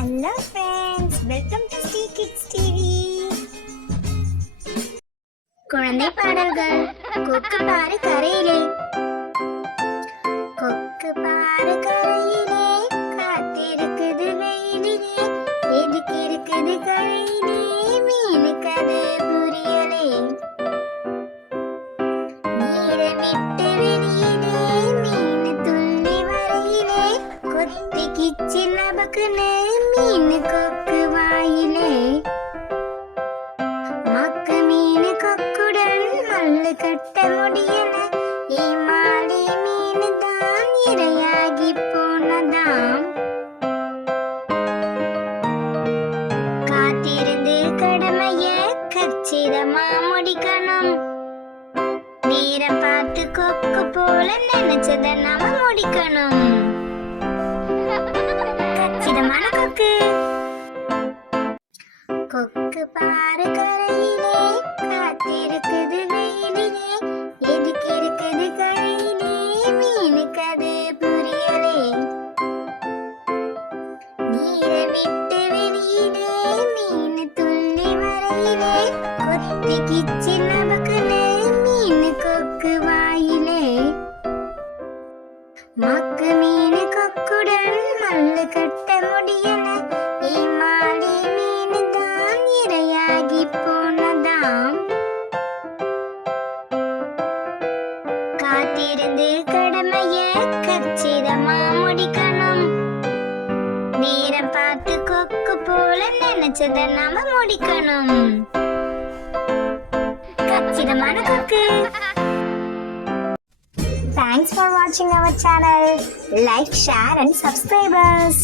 Hello friends, welcome to Stay Kids TV. குழந்தை பாடல்கள். கொக்கு பாரு கரையிலே, கொக்கு பாரு கரையிலே, காத்திருக்குது வெயிலிலே, எதுக்கு இருக்குது கரையிலே, மீனுக்கு அது புரியலே. நீரை விட்டு வெளியிலே, மீன் துள்ளி வரையிலே, கொத்தி கிச்சி லபக்குன்னு மீன் கொக்கு வாயிலே. மக்க மீன் கொக்குடன் மல்லு கட்ட முடியல, ஏமாளி மீன் தான் இரையாகி போனதாம். காத்திருந்து கடமைய கச்சிதமா முடிக்கணும், நேரம் பார்த்து கொக்கு போல நினைச்சத நாம முடிக்கணும். கச்சிதமான கொக்கு. கொக்கு பாரு கரையிலே, காத்திருக்குது வெயிலிலே, எதுக்கு இருக்குது கரையிலே, மீனுக்கு அது புரியலே. நீரை விட்டு வெளியிலே, மீன் துள்ளி வரையிலே, கொத்தி கிச்சி நமக்குன்னு மீன் கொக்கு வாயிலே. மக்கு மீன் கொக்குடன் மல்லு கட்ட முடியல, ஏமாளி மீன் தான் இரையாகி போனதாம். காத்திருந்து கடமைய கச்சிதமா முடிக்கணும், நேரம் பார்த்து கொக்கு போல நினைச்சத நாம முடிக்கணும். கச்சிதமான கொக்கு. Thanks for watching our channel. Like, share and subscribe us.